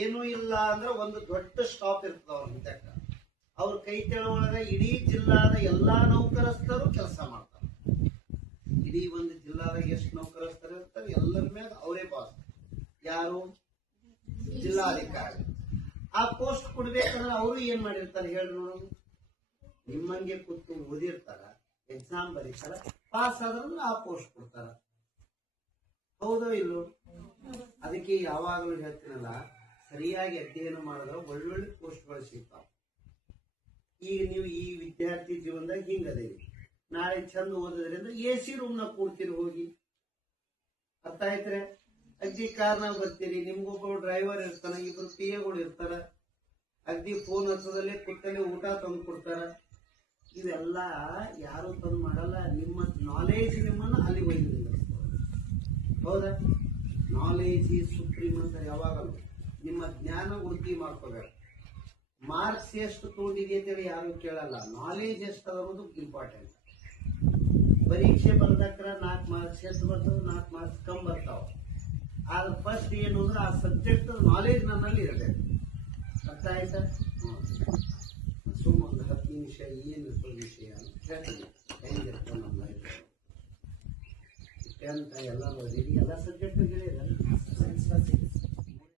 ಏನೂ ಇಲ್ಲ ಅಂದ್ರೆ ಒಂದು ದೊಡ್ಡ ಸ್ಟಾಪ್ ಇರ್ತದ ಅವ್ರ ಹಿಂದಕ್ಕ. ಅವ್ರ ಕೈ ತೆಳೊಳಗ ಇಡೀ ಜಿಲ್ಲಾದ ಎಲ್ಲಾ ನೌಕರಸ್ಥರು ಕೆಲಸ ಮಾಡ್ತಾರೆ. ಇಡೀ ಒಂದು ಜಿಲ್ಲಾದಾಗ ಎಷ್ಟು ನೌಕರಸ್ಥರು ಇರ್ತಾರೆ ಎಲ್ಲರ ಮೇಲೆ ಅವರೇ ಬಾಸ್. ಯಾರು? ಜಿಲ್ಲಾಧಿಕಾರಿ. ಆ ಪೋಸ್ಟ್ ಕೊಡ್ಬೇಕಂದ್ರೆ ಅವರು ಏನ್ ಮಾಡಿರ್ತಾರೆ ಹೇಳಿ ನೋಡೋದು? ನಿಮ್ಮಂಗೆ ಕೂತು ಓದಿರ್ತಾರ, ಎಕ್ಸಾಮ್ ಬರೀತಾರ, ಪಾಸ್ ಆದ್ರೂ ಆ ಪೋಸ್ಟ್ ಕೊಡ್ತಾರ. ಹೌದೋ ಇಲ್ಲೋ? ಅದಕ್ಕೆ ಯಾವಾಗಲೂ ಹೇಳ್ತೀನಲ್ಲ, ಸರಿಯಾಗಿ ಅಧ್ಯಯನ ಮಾಡಿದ್ರೆ ಒಳ್ಳೊಳ್ಳೆ ಪೋಸ್ಟ್ಗಳು ಸಿಗ್ತಾವ. ಈಗ ನೀವು ಈ ವಿದ್ಯಾರ್ಥಿ ಜೀವನದಾಗ ಹಿಂಗದೇವಿ, ನಾಳೆ ಚಂದ ಓದೋದ್ರಿಂದ AC ರೂಮ್ನಾಗ ಕೂಡ್ತೀರಿ ಹೋಗಿ. ಅರ್ಥ ಆಯ್ತ್ರೆ? ಅಗ್ದಿ ಕಾರ್ನಾಗ ಬರ್ತೀರಿ, ನಿಮ್ಗೊಬ್ಬರು ಡ್ರೈವರ್ ಇರ್ತಾನ, ಇಬ್ರು PAಗಳು ಇರ್ತಾರ, ಅಗ್ದಿ ಫೋನ್ ಹಚ್ಚದಲ್ಲೇ ಕೂತಲ್ಲೇ ಊಟ ತಂದು ಕೊಡ್ತಾರ. ಇವೆಲ್ಲ ಯಾರು ತಂದು ಮಾಡಲ್ಲ. ನಿಮ್ಮ ನಾಲೆಜ್ ನಿಮ್ಮನ್ನ ಅಲ್ಲಿ ಒಯ್ದು. ಹೌದಾ? ನಾಲೆಜ್ ಈಸ್ ಸುಪ್ರೀಂ ಅಂತ ಯಾವಾಗಲೂ ನಿಮ್ಮ ಜ್ಞಾನ ವೃದ್ಧಿ ಮಾಡ್ಕೋಬೇಕು. ಮಾರ್ಕ್ಸ್ ಎಷ್ಟು ತಗೊಂಡಿದೆ ಅಂತೇಳಿ ಯಾರು ಕೇಳಲ್ಲ, ನಾಲೆಜ್ ಎಷ್ಟು ಅನ್ನೋದು ಇಂಪಾರ್ಟೆಂಟ್. ಪರೀಕ್ಷೆ ಬರ್ದಕ್ರ 4 ಮಾರ್ಕ್ಸ್ ಎಷ್ಟು ಬರ್ತದೆ? 4 ಮಾರ್ಕ್ಸ್ ಕಮ್ಮಿ ಬರ್ತಾವ. ಆದ್ರೆ ಫಸ್ಟ್ ಏನು ಅಂದ್ರೆ ಆ ಸಬ್ಜೆಕ್ಟ್ ನಾಲೆಜ್ ನನ್ನಲ್ಲಿ ಇರಬೇಕು. ಅರ್ಥ ಆಯ್ತಾ? ಸುಮ್ಮ ಒಂದು 10 ನಿಮಿಷ ಏನಿರ್ತದೆ ವಿಷಯ ಅಂತ ಹೇಳ್ತೀನಿ. ಹೆಂಗಿರ್ತದೆ ನಮ್ಮ ಲೈಫ್? 10th ಎಲ್ಲ ಓದಿರಿ, ಎಲ್ಲ ಸಬ್ಜೆಕ್ಟ್ ಹೇಳಿದ